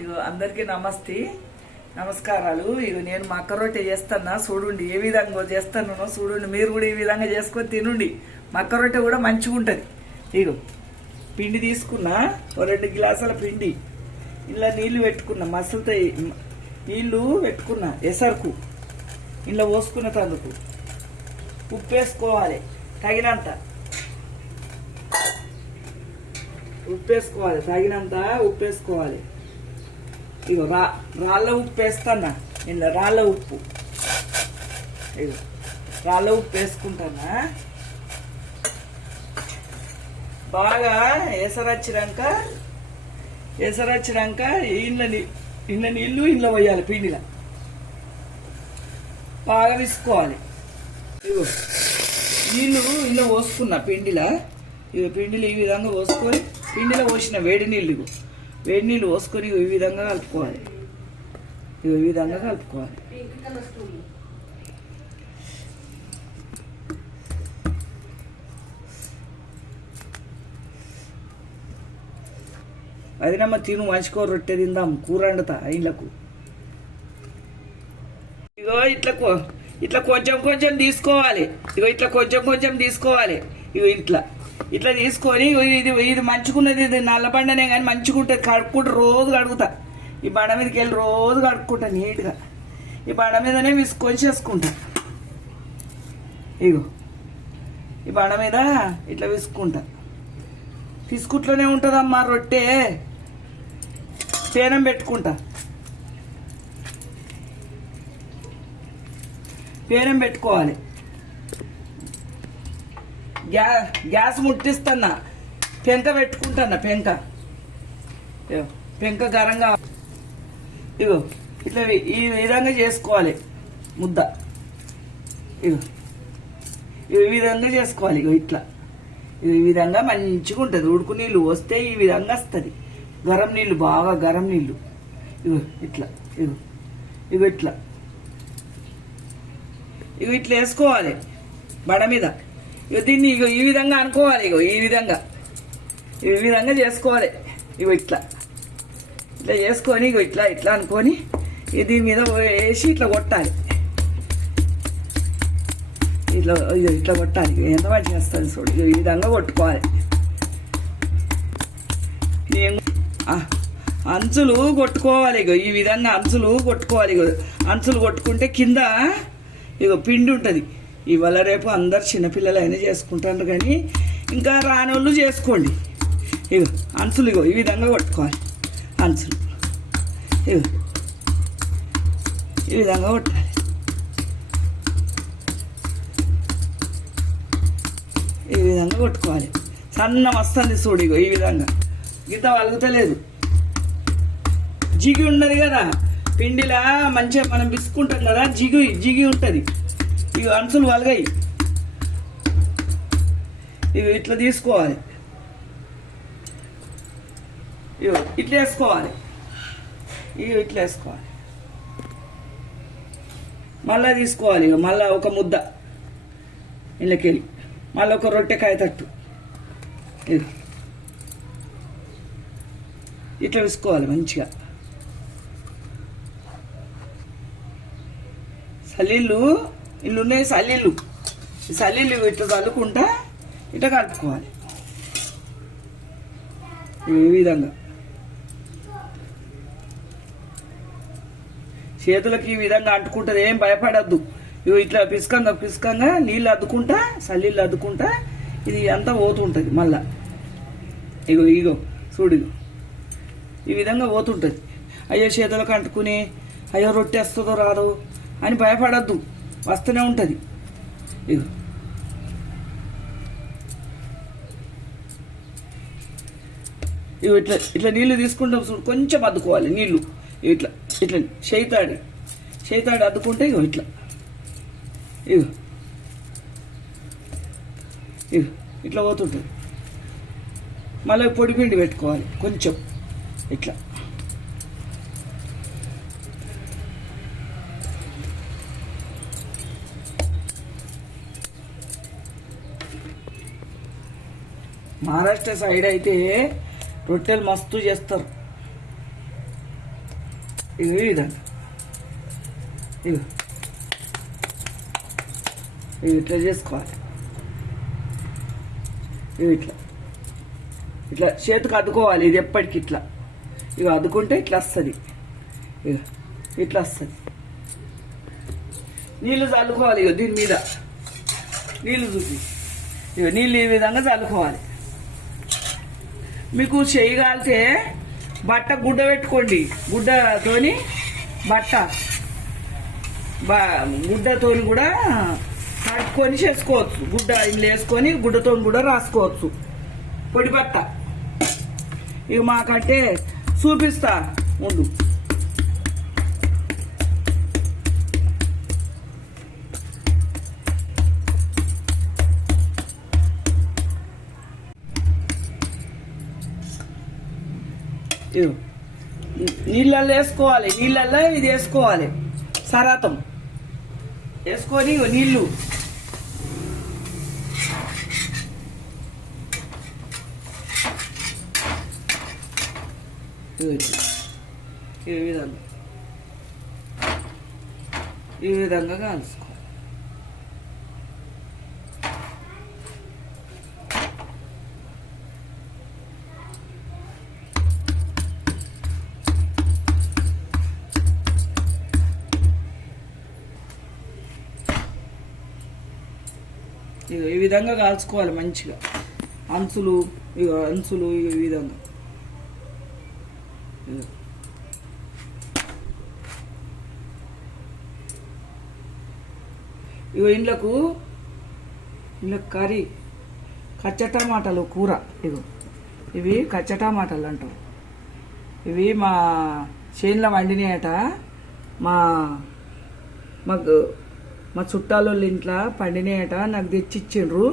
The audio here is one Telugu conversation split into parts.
ఇగో అందరికీ నమస్తే. నమస్కారాలు. ఇగో నేను మా అక్క రొట్టె చేస్తున్నా చూడండి ఏ విధంగా చేస్తానో చూడండి. మీరు కూడా ఈ విధంగా చేసుకొని తినండి. మక్క రొట్టె కూడా మంచిగా ఉంటుంది. ఇగో పిండి తీసుకున్నా ఓ రెండు గ్లాసుల పిండి. ఇలా నీళ్ళు పెట్టుకున్నా మసలుతో నీళ్ళు పెట్టుకున్నా ఎసరుకు. ఇలా పోసుకున్న తందుకు. ఉప్పు వేసుకోవాలి తగినంత. ఉప్పు వేసుకోవాలి తగినంత ఉప్పు వేసుకోవాలి. ఇగో రా రాళ్ళ ఉప్పు వేస్తానా? ఇలా రాళ్ళ ఉప్పు. ఇగో రాళ్ళ ఉప్పు వేసుకుంటానా? బాగా ఎసరొచ్చినాక ఎసరొచ్చినాక ఇండ్ల నీ ఇండ్ల నీళ్ళు ఇండ్ల పోయాలి పిండిలో. బాగా విసుకోవాలి. ఇగో నీళ్ళు ఇంట్లో పోసుకున్నా పిండిలో. ఇవి పిండిలు ఈ విధంగా పోసుకొని పిండిలో పోసిన వేడి నీళ్ళు ఇగో. వేడి నీళ్ళు పోసుకొని ఈ విధంగా కలుపుకోవాలి. ఈ విధంగా కలుపుకోవాలి. అదినమ్మ తిను మంచికో రొట్టె తిందాం. కూర వండుతా ఇళ్ళకు ఇగో ఇట్లా కొ- ఇట్లా కొంచెం కొంచెం తీసుకోవాలి. ఇగో ఇట్లా కొంచెం కొంచెం తీసుకోవాలి. ఇగో ఇట్లా. ఇట్లా తీసుకొని ఇది ఇది మంచుకున్నది ఇది నల్లబండనే కానీ మంచిగా ఉంటుంది కడుక్కుంటూ రోజు కడుగుతా. ఈ బండ మీదకి వెళ్ళి రోజు కడుక్కుంటా నీట్గా. ఈ బండ మీదనే విసుకొని చేసుకుంటా. ఇగో. ఈ బండ మీద ఇట్లా విసుకుంటా విసుకుట్లోనే ఉంటుందమ్మా రొట్టె. పేనం పెట్టుకుంటా. పేనం పెట్టుకోవాలి. గ్యా గ్యాస్ ముట్టిస్తున్నా. పెంక పెట్టుకుంటున్నా పెంక. పెంక గరంగా ఇగో ఇట్లా ఈ విధంగా చేసుకోవాలి. ముద్ద. ఇగో. ఈ విధంగా చేసుకోవాలి. ఇగో ఇట్లా. ఈ విధంగా మంచిగా ఉంటుంది. ఉడుకు నీళ్ళు వస్తే ఈ విధంగా వస్తుంది. గరం నీళ్ళు బాగా గరం నీళ్ళు. ఇగో ఇట్లా. ఇగో. ఇగో ఇట్లా. ఇవి ఇట్లా వేసుకోవాలి. బడ మీద. ఇగో దీన్ని ఇగో ఈ విధంగా అనుకోవాలి ఇగో ఈ విధంగా. ఈ విధంగా చేసుకోవాలి. ఇగో ఇట్లా. ఇట్లా చేసుకొని ఇగో ఇట్లా ఇట్లా అనుకొని ఇగ దీని మీద వేసి ఇట్లా కొట్టాలి. ఇట్లా ఇగో ఇట్లా కొట్టాలి. ఎంత మంచిగా వస్తుంది చూడు. ఈ విధంగా కొట్టుకోవాలి. అంచులు కొట్టుకోవాలి ఇగో. ఈ విధంగా అంచులు కొట్టుకోవాలి ఇగో. అంచులు కొట్టుకుంటే కింద ఇగో పిండి ఉంటుంది. ఇవాళ రేపు అందరు చిన్నపిల్లలు అయినా చేసుకుంటారు కానీ ఇంకా రానోళ్ళు చేసుకోండి. ఇగో అంచులు ఇగో ఈ విధంగా కొట్టుకోవాలి. అంచులు. ఇగో ఈ విధంగా కొట్టాలి. ఈ విధంగా కొట్టుకోవాలి. సన్నం వస్తుంది చూడు ఇగో ఈ విధంగా. గీత వలుగుతలేదు. జిగి ఉన్నది కదా పిండిలా మంచిగా మనం బిసుకుంటాం కదా జిగి జిగి ఉంటుంది. ఇవి అంచులు వలగాయి ఇవి ఇట్లా తీసుకోవాలి. ఇవి ఇట్లా వేసుకోవాలి. ఇవి ఇట్లా వేసుకోవాలి. మళ్ళా తీసుకోవాలి ఇక మళ్ళా ఒక ముద్ద. ఇళ్ళకెళ్ళి. మళ్ళీ ఒక రొట్టెకాయ తట్టు. ఇక ఇట్లా వేసుకోవాలి మంచిగా. సలీళ్ళు ఇల్లు ఉన్నాయి సలీళ్ళు ఈ ఇట్లా చల్లుకుంటా ఇట్లా కలుపుకోవాలి ఈ విధంగా. చేతులకి ఈ విధంగా అంటుకుంటుంది ఏం భయపడద్దు. ఇవి ఇట్లా పిసుకంగా పిసుకంగా నీళ్ళు అద్దుకుంటా సల్లీళ్ళు అద్దుకుంటా ఇది అంతా పోతుంటుంది మళ్ళా. ఇగో ఇగో చూడు ఈ విధంగా పోతుంటుంది. అయ్యో చేతులకు అంటుకుని అయ్యో రొట్టె వస్తుందో రాదో అని భయపడద్దు. వస్తూనే ఉంటుంది. ఇగో ఇవి ఇట్లా ఇట్లా నీళ్ళు తీసుకుంటాం చూడు కొంచెం అద్దుకోవాలి నీళ్ళు ఇట్లా ఇట్లా చేయితాడు. చేయితాడు అద్దుకుంటే ఇగో ఇట్లా. ఇగో ఇగో ఇట్లా పోతుంటుంది. మళ్ళీ పొడి పిండి పెట్టుకోవాలి కొంచెం. ఇట్లా. మహారాష్ట్ర సైడ్ అయితే రొట్టెలు మస్తు చేస్తారు. ఇగో ఈ విధంగా ఇగో ఇవి ఇట్లా చేసుకోవాలి. ఇవి ఇట్లా. ఇట్లా చేతికి అద్దుకోవాలి ఇది ఎప్పటికి ఇట్లా. ఇవి అద్దుకుంటే ఇట్లా వస్తుంది. ఇక ఇట్లా వస్తుంది. నీళ్ళు చల్లుకోవాలి ఇక దీని మీద. నీళ్ళు చూపి ఇక నీళ్ళు ఈ విధంగా చల్లుకోవాలి. మీకు చెయ్యి కాలితే బట్ట గుడ్డ పెట్టుకోండి. గుడ్డతోని బట్ట. బా గుడ్డతోని కూడా కట్టుకొని చేసుకోవచ్చు. గుడ్డ ఇందులో వేసుకొని గుడ్డతో కూడా రాసుకోవచ్చు. పొడి బట్ట. ఇక మాకంటే చూపిస్తా ఉండు నీళ్ళల్లో వేసుకోవాలి నీళ్ళల్లో ఇది వేసుకోవాలి. సరాతం. వేసుకొని నీళ్ళు. ఈ విధంగా. ఈ విధంగా కాల్చుకో విధంగా కాల్చుకోవాలి మంచిగా. అంచులు అంచులు ఈ విధంగా. ఇవి ఇండ్లకు ఇండ్లకు కర్రీ కచ్చ టమాటాలు కూర ఇగో. ఇవి కచ్చ టమాటాలు అంటారు. ఇవి మా చేనులో వండినాయట మా మాకు మా చుట్టాల ఇంట్లో పండినాయట నాకు తెచ్చి ఇచ్చిండ్రు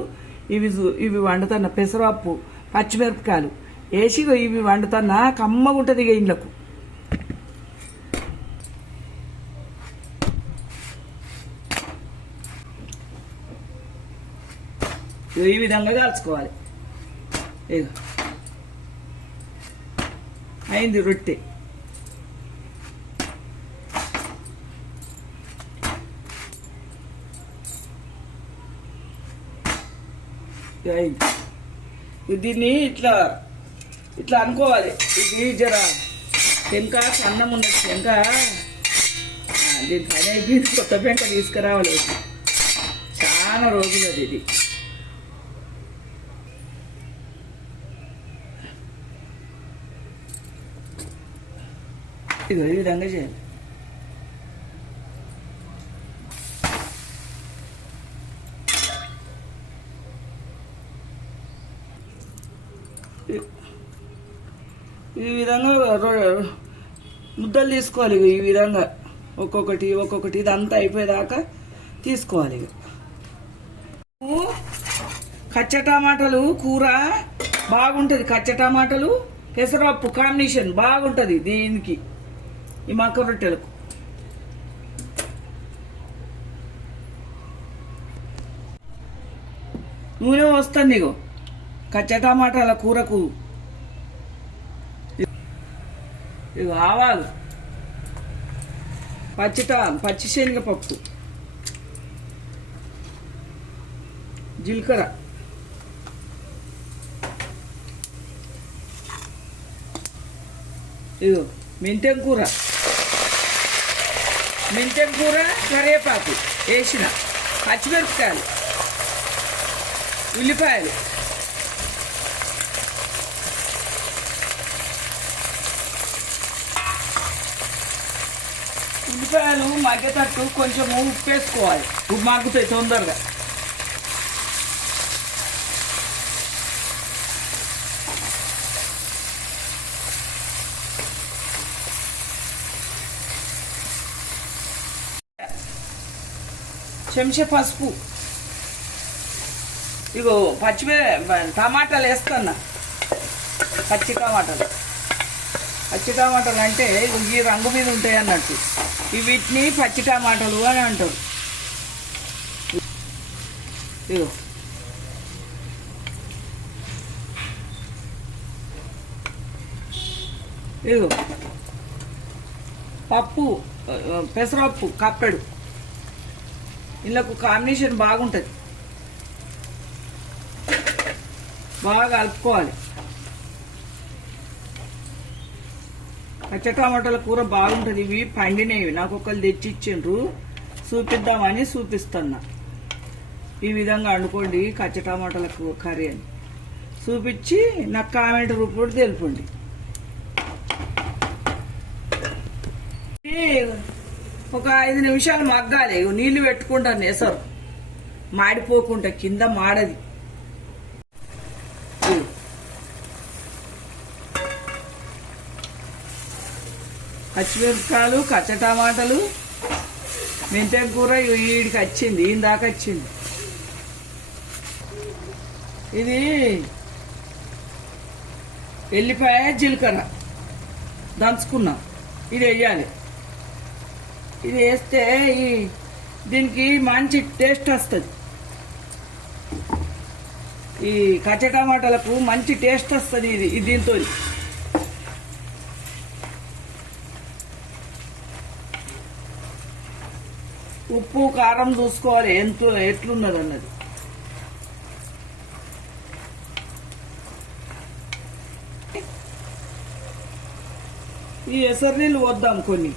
ఇవి ఇవి వండుతున్న పెసరపప్పు పచ్చిమిరపకాయలు. వేసి ఇగో ఇవి వండుతున్న కమ్మగా ఉంటుంది ఇక ఇండ్లకు. ఇగో ఈ విధంగా కాల్చుకోవాలి. ఇక అయింది రొట్టె ఇక అయింది ఇక దీన్ని ఇట్లా ఇట్లా అనుకోవాలి. ఇది జర పెంక అన్నం ఉన్నది. పెంక దీని పని అయిపోయింది. కొత్త పెంక తీసుకురావాలి చాలా రోజులు అది ఇది. ఇది ఈ విధంగా చేయాలి. ఈ విధంగా రొ- ముద్దలు తీసుకోవాలి ఇగో ఈ విధంగా. ఒక్కొక్కటి ఒక్కొక్కటి ఇదంతా అయిపోయేదాకా తీసుకోవాలి ఇక కచ్చ టమాటాలు కూర బాగుంటుంది. కచ్చ టమాటాలు పెసరపప్పు కాంబినేషన్ బాగుంటుంది దీనికి. ఈ మక్క రొట్టెలకు. నూనె వస్తుంది నీకు కచ్చ టమాటాల కూరకు ఇవి ఆవాలు పచ్చిట పచ్చి శనగపప్పు. జీలకర్ర. ఇదో మెంతెం కూర. మెంతెం కూర కరివేపాకు వేసిన. పచ్చిమిరపకాయలు. ఉల్లిపాయలు. ఉల్లిపాయలు మగ్గేటట్టు కొంచెం ఉప్పు వేసుకోవాలి ఉప్పు మగ్గుతాయి తొందరగా. చెంచా పసుపు. ఇగో పచ్చిమిర టమాటాలు వేస్తున్నా. పచ్చి టమాటాలు. పచ్చి టమాటాలు అంటే ఈ రంగు మీద ఉంటాయి అన్నట్టు. వీటిని పచ్చి టమాటాలు అని అంటారు. ఇగో పప్పు పెసరపప్పు కప్పెడు. ఇళ్ళకు కాంబినేషన్ బాగుంటుంది. బాగా కలుపుకోవాలి. పచ్చ టమాటాల కూర బాగుంటుంది ఇవి పండినవి. నాకు ఒకళ్ళు తెచ్చి ఇచ్చిండ్రు చూపిద్దామని చూపిస్తున్నా. ఈ విధంగా వండుకోండి కచ్చ టమాటాల కర్రీ అని. చూపించి నాకు కామెంట్ రూపంలో తెలుపండి. ఒక ఐదు నిమిషాలు మగ్గాలి. నీళ్ళు పెట్టుకుంటాను ఎసరు మాడిపోకుండా కింద మాడది. పచ్చిమిరపకాయలు కచ్చ టమాటాలు మెంతెం కూర వీడికి వచ్చింది ఈయన దాకా వచ్చింది. ఇది ఎల్లిపాయ జీలకర్ర దంచుకున్నాం. ఇది వేయాలి. ఇది వేస్తే ఈ దీనికి మంచి టేస్ట్ వస్తుంది. ఈ కచ్చ టమాటాలకు మంచి టేస్ట్ వస్తుంది ఇది ఇది దీంతో ఉప్పు కారం చూసుకోవాలి. ఎంత ఎట్లున్నది అన్నది. ఈ ఎసరు నీళ్ళు వద్దాం కొన్ని.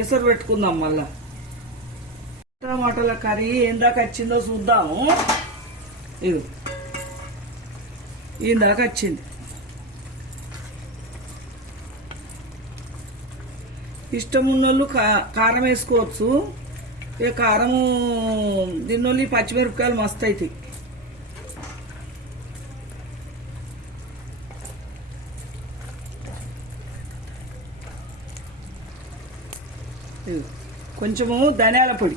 ఎసరు పెట్టుకుందాం మళ్ళా. టమాటాల కర్రీ ఎందాక వచ్చిందో చూద్దాము. ఇది ఇందాక వచ్చింది. ఇష్టం ఉన్నోళ్ళు కా- కారం వేసుకోవచ్చు. ఇక కారము దీనివల్ల ఈ పచ్చిమిరపకాయలు మస్తు అవుతాయి కొంచెము ధనియాల పొడి.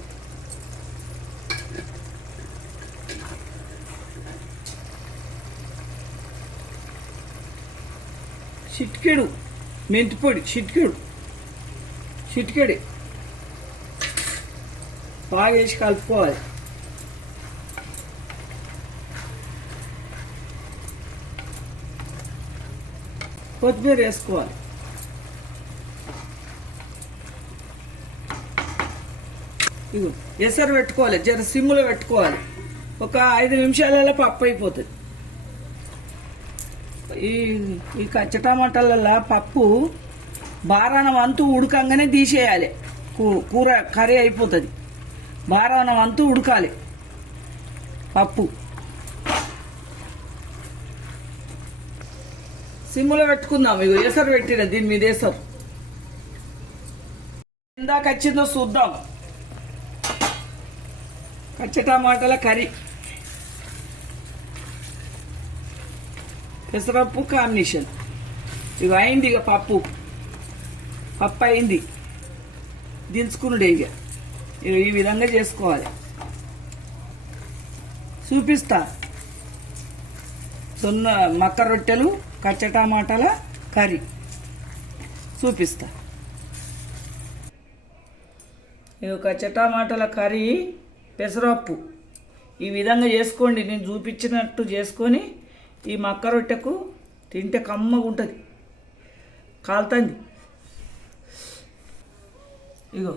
చిట్కెడు మెంతి పొడి చిట్కెడు. చిట్కెడి. బాగా వేసి కలుపుకోవాలి. కొత్తిమీర వేసుకోవాలి. ఇగో ఎసరు పెట్టుకోవాలి జర సిమ్లో పెట్టుకోవాలి. ఒక ఐదు నిమిషాలలో పప్పు అయిపోతుంది. ఈ ఈ కచ్చ టమాటాలలో పప్పు బారాన వంతు ఉడకంగానే తీసేయాలి. కూ- కూర కర్రీ అయిపోతుంది. బారాన వంతు ఉడకాలి. పప్పు. సిమ్లో పెట్టుకుందాం ఇక ఎసరు పెట్టిన దీని మీద ఎసరు. ఇందాక వచ్చిందో చూద్దాం. కచ్చ టమాటాల కర్రీ. పెసరపప్పు కాంబినేషన్. ఇవి అయింది ఇక పప్పు. పప్పు అయింది. దించుకునుడే ఇక. ఇక ఈ విధంగా చేసుకోవాలి. చూపిస్తా. సొన్న మక్క రొట్టెలు కచ్చ టమాటాల కర్రీ. చూపిస్తా. ఇవి కచ్చ టమాటాల కర్రీ పెసరపప్పు. ఈ విధంగా చేసుకోండి. నేను చూపించినట్టు చేసుకొని ఈ మక్క రొట్టెకు తింటే కమ్మగా ఉంటుంది. కాలుతుంది. ఇగో.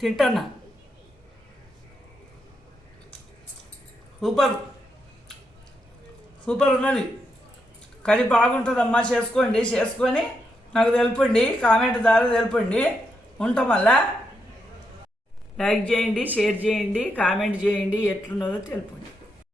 తింటానా సూపర్. సూపర్ ఉన్నది. కర్రీ బాగుంటుందమ్మా చేసుకోండి చేసుకొని నాకు తెలపండి కామెంట్ ద్వారా తెలపండి. ఉంటాం మళ్ళా. లైక్ చేయండి షేర్ చేయండి కామెంట్ చేయండి ఎట్లున్నదో తెలపండి.